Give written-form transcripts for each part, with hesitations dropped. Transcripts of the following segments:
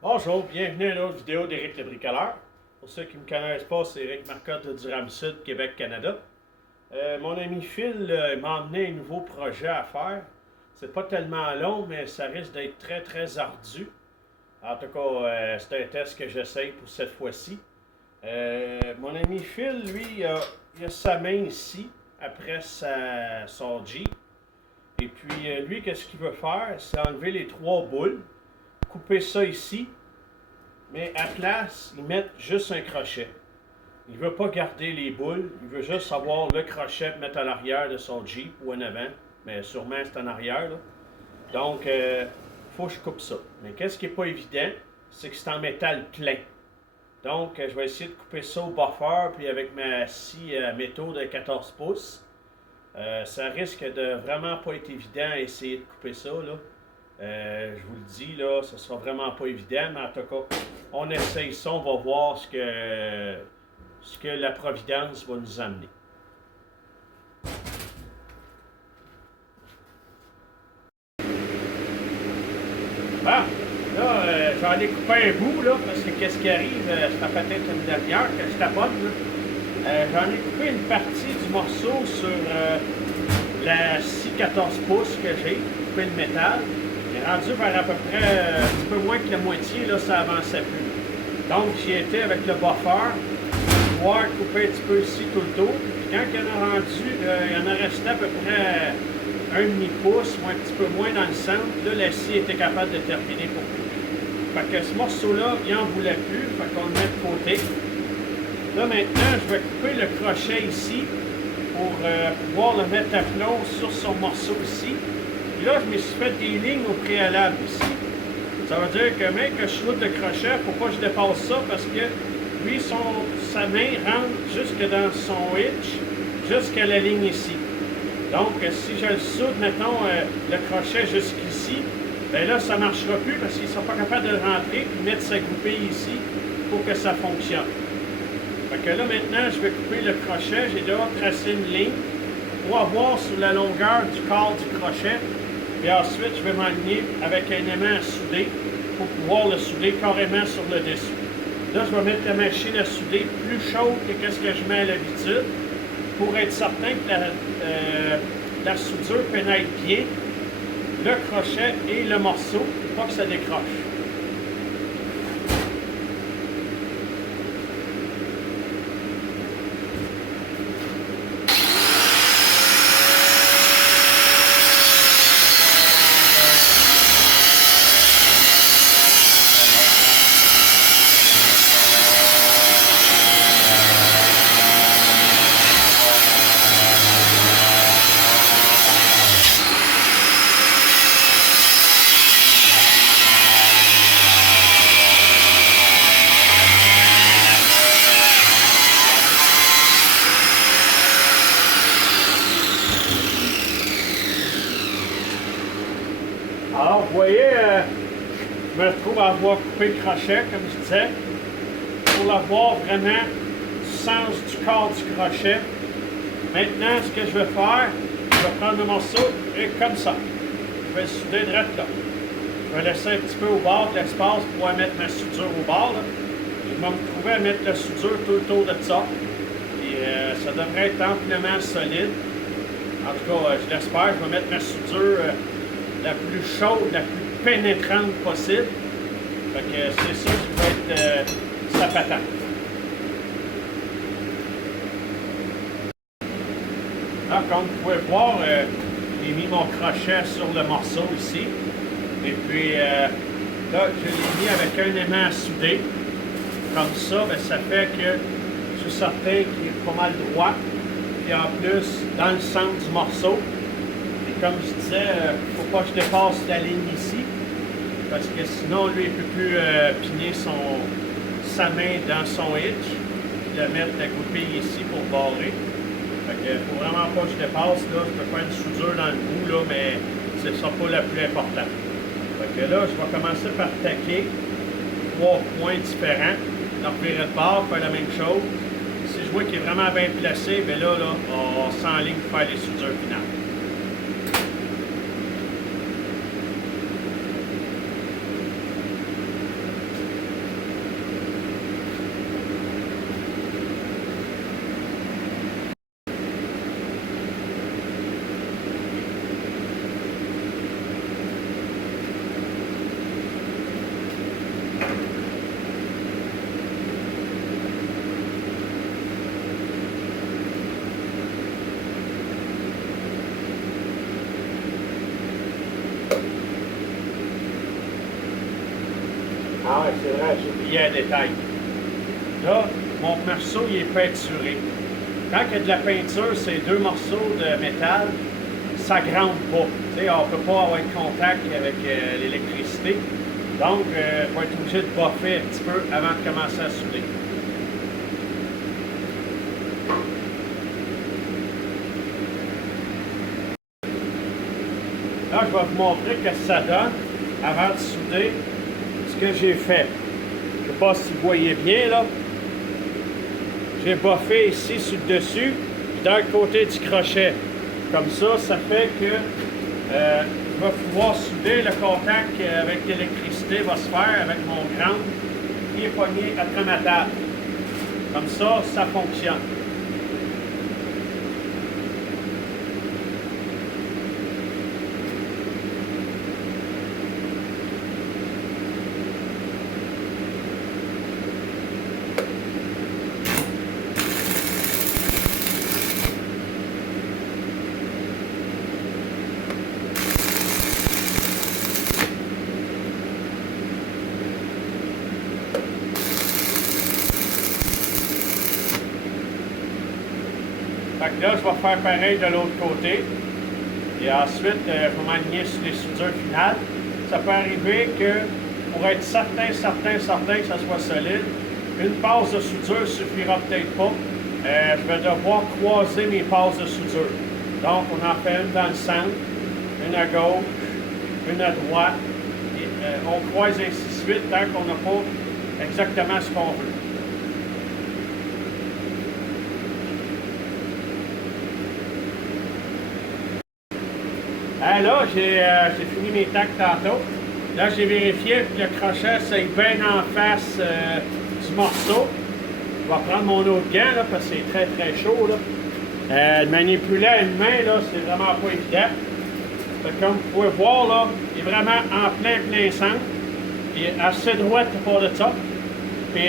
Bonjour, bienvenue à une autre vidéo d'Éric le bricoleur. Pour ceux qui ne me connaissent pas, c'est Éric Marcotte du Ram-Sud, Québec, Canada. Mon ami Phil m'a emmené un nouveau projet à faire. C'est pas tellement long, mais ça risque d'être très très ardu. En tout cas, c'est un test que j'essaye pour cette fois-ci. Mon ami Phil, lui, il a sa main ici, après son Jeep. Et puis, lui, qu'est-ce qu'il veut faire? C'est enlever les trois boules, couper ça ici, mais à place, ils mettent juste un crochet. Il ne veut pas garder les boules, il veut juste avoir le crochet mettre à l'arrière de son Jeep ou en avant, mais sûrement c'est en arrière. Là. Donc, il faut que je coupe ça. Mais qu'est-ce qui n'est pas évident, c'est que c'est en métal plein. Donc, je vais essayer de couper ça au buffer, puis avec ma scie à métaux de 14 pouces. Ça risque de vraiment pas être évident à essayer de couper ça, là. Je vous le dis, là, ce sera vraiment pas évident, mais en tout cas, on essaye ça, on va voir ce que la Providence va nous amener. Bon, là, j'en ai coupé un bout, là, parce que qu'est-ce qui arrive, c'est peut-être une dernière que je tapote, là. J'en ai coupé une partie du morceau sur la scie 14 pouces que j'ai, coupé le métal. Rendu vers à peu près un petit peu moins que la moitié, là, ça avançait plus. Donc, j'y étais avec le buffer, pouvoir couper un petit peu ici tout le tour. Puis quand il y en a rendu, il y en a resté à peu près un demi-pouce ou un petit peu moins dans le centre. Là, la scie était capable de terminer pour couper. Fait que ce morceau-là, il n'en voulait plus, fait qu'on le met de côté. Là, maintenant, je vais couper le crochet ici pour pouvoir le mettre à plomb sur son morceau ici. Puis là, je me suis fait des lignes au préalable ici. Ça veut dire que même que je saute le crochet, il ne faut pas que je dépasse ça parce que lui, sa main rentre jusque dans son hitch, jusqu'à la ligne ici. Donc, si je le soude, mettons, le crochet jusqu'ici, bien là, ça ne marchera plus parce qu'ils ne sont pas capables de le rentrer et mettre sa goupille ici pour que ça fonctionne. Fait que là, maintenant, je vais couper le crochet. J'ai déjà tracé une ligne pour avoir sur la longueur du corps du crochet. Puis ensuite, je vais m'aligner avec un aimant à souder pour pouvoir le souder carrément sur le dessus. Là, je vais mettre la machine à souder plus chaude que ce que je mets à l'habitude pour être certain que la soudure pénètre bien le crochet et le morceau pour pas que ça décroche. Alors, vous voyez, je me retrouve à avoir coupé le crochet, comme je disais, pour l'avoir vraiment du sens du corps du crochet. Maintenant, ce que je vais faire, je vais prendre le morceau et comme ça. Je vais le souder direct là. Je vais laisser un petit peu au bord de l'espace pour pouvoir mettre ma soudure au bord. Là. Je vais me trouver à mettre la soudure tout autour de ça. Et ça devrait être amplement solide. En tout cas, je l'espère. Je vais mettre ma soudure la plus chaude, la plus pénétrante possible. Fait que c'est ça qui va être sa patate. Là, comme vous pouvez voir, j'ai mis mon crochet sur le morceau ici. Et puis là, je l'ai mis avec un aimant à souder. Comme ça, bien, ça fait que je suis certain qu'il est pas mal droit. Puis en plus, dans le centre du morceau. Et comme je disais, il ne faut pas que je dépasse la ligne ici. Parce que sinon, lui, il ne peut plus piner sa main dans son hitch. Puis le mettre la goupille ici pour barrer. Fait que faut vraiment pas que je dépasse. Là, je peux faire une soudure dans le bout, là, mais ce ne sera pas le plus important. Fait que là, je vais commencer par taquer 3 points différents. Leur virer de bord, faire la même chose. Si je vois qu'il est vraiment bien placé, bien là, on s'enligne pour faire les soudures finales. Ah ouais, c'est vrai, j'ai oublié un détail. Là, mon morceau, il est peinturé. Quand il y a de la peinture, ces deux morceaux de métal, ça ne gronde pas. T'sais, on ne peut pas avoir de contact avec l'électricité. Donc, il faut être obligé de boffer un petit peu avant de commencer à souder. Là, je vais vous montrer ce que ça donne avant de souder ce que j'ai fait. Je ne sais pas si vous voyez bien, là. J'ai boffé ici sur le dessus, puis d'un côté du crochet. Comme ça fait que je vais pouvoir souder le contact avec l'électricité va se faire avec mon ground qui est pogné après ma table. Comme ça fonctionne. Fait que là, je vais faire pareil de l'autre côté. Et ensuite, il faut m'aligner sur les soudures finales. Ça peut arriver que, pour être certain que ça soit solide, une passe de soudure ne suffira peut-être pas. Je vais devoir croiser mes passes de soudure. Donc, on en fait une dans le centre, une à gauche, une à droite. Et, on croise ainsi de suite tant qu'on n'a pas exactement ce qu'on veut. Là, j'ai fini mes tacs tantôt. Là, j'ai vérifié que le crochet, c'est bien en face du morceau. Je vais prendre mon autre gant, là, parce que c'est très, très chaud, là. Le manipuler à une main, là, c'est vraiment pas évident. Comme vous pouvez voir, là, il est vraiment en plein centre. Il est assez droit pour de ça. Puis,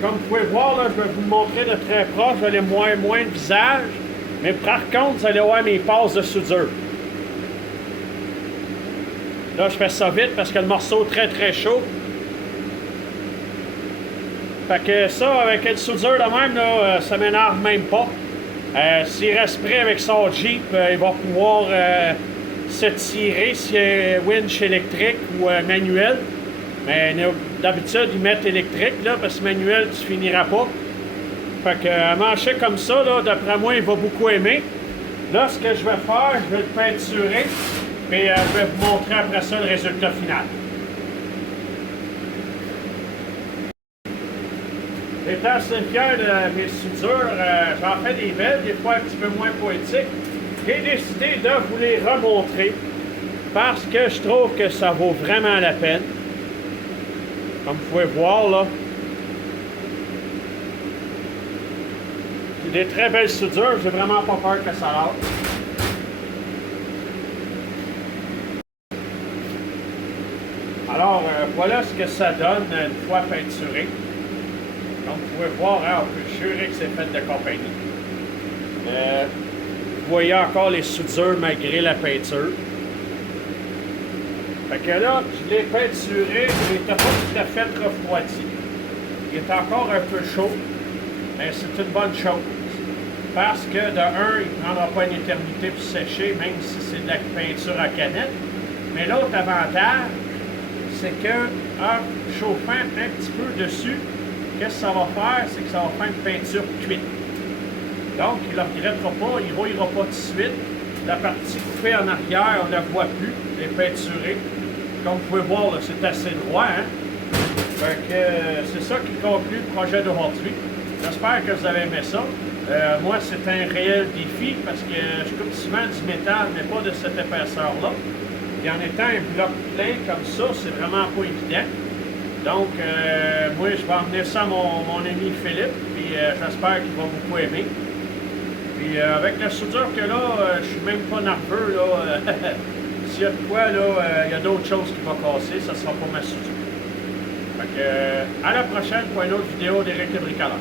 comme vous pouvez voir, là, je vais vous le montrer de très proche. Je vais aller moins le visage. Mais par contre, vous allez voir mes passes de soudure. Là, je fais ça vite parce que le morceau est très, très chaud. Fait que ça, avec une soudure de même, là, ça m'énerve même pas. S'il reste prêt avec son Jeep, il va pouvoir s'étirer s'il y a un winch électrique ou manuel. Mais d'habitude, ils mettent électrique, là, parce que manuel, tu finiras pas. Fait que mancher comme ça, là, d'après moi, il va beaucoup aimer. Là, ce que je vais faire, je vais le peinturer. Puis je vais vous montrer après ça le résultat final. J'étais assez fier de mes soudures. J'en fais des belles, des fois un petit peu moins poétiques. J'ai décidé de vous les remontrer parce que je trouve que ça vaut vraiment la peine. Comme vous pouvez voir, là. J'ai des très belles soudures. J'ai vraiment pas peur que ça lâche. Alors, voilà ce que ça donne une fois peinturé. Comme vous pouvez voir, hein, on peut jurer que c'est fait de compagnie. Vous voyez encore les soudures malgré la peinture. Fait que là, je l'ai peinturé, il n'était pas tout à fait refroidi. Il est encore un peu chaud, mais c'est une bonne chose. Parce que, de un, il ne prendra pas une éternité pour sécher, même si c'est de la peinture à canette. Mais l'autre avantage, c'est qu'en chauffant un petit peu dessus, qu'est-ce que ça va faire? C'est que ça va faire une peinture cuite. Donc, il ne le regrettera pas, il ne rouillera pas tout de suite. La partie coupée en arrière, on ne la voit plus, elle est peinturée. Comme vous pouvez voir, c'est assez droit. Hein? Donc, c'est ça qui conclut le projet d'aujourd'hui. J'espère que vous avez aimé ça. Moi, c'est un réel défi parce que je coupe souvent du métal, mais pas de cette épaisseur-là. Et en étant un bloc plein comme ça, c'est vraiment pas évident. Donc, moi, je vais emmener ça à mon ami Philippe, puis j'espère qu'il va beaucoup aimer. Puis avec la soudure que là, je suis même pas nerveux, là. S'il y a de quoi, là, il y a d'autres choses qui vont casser, ça sera pas ma soudure. Fait que, à la prochaine pour une autre vidéo d'Éric le Bricoleur.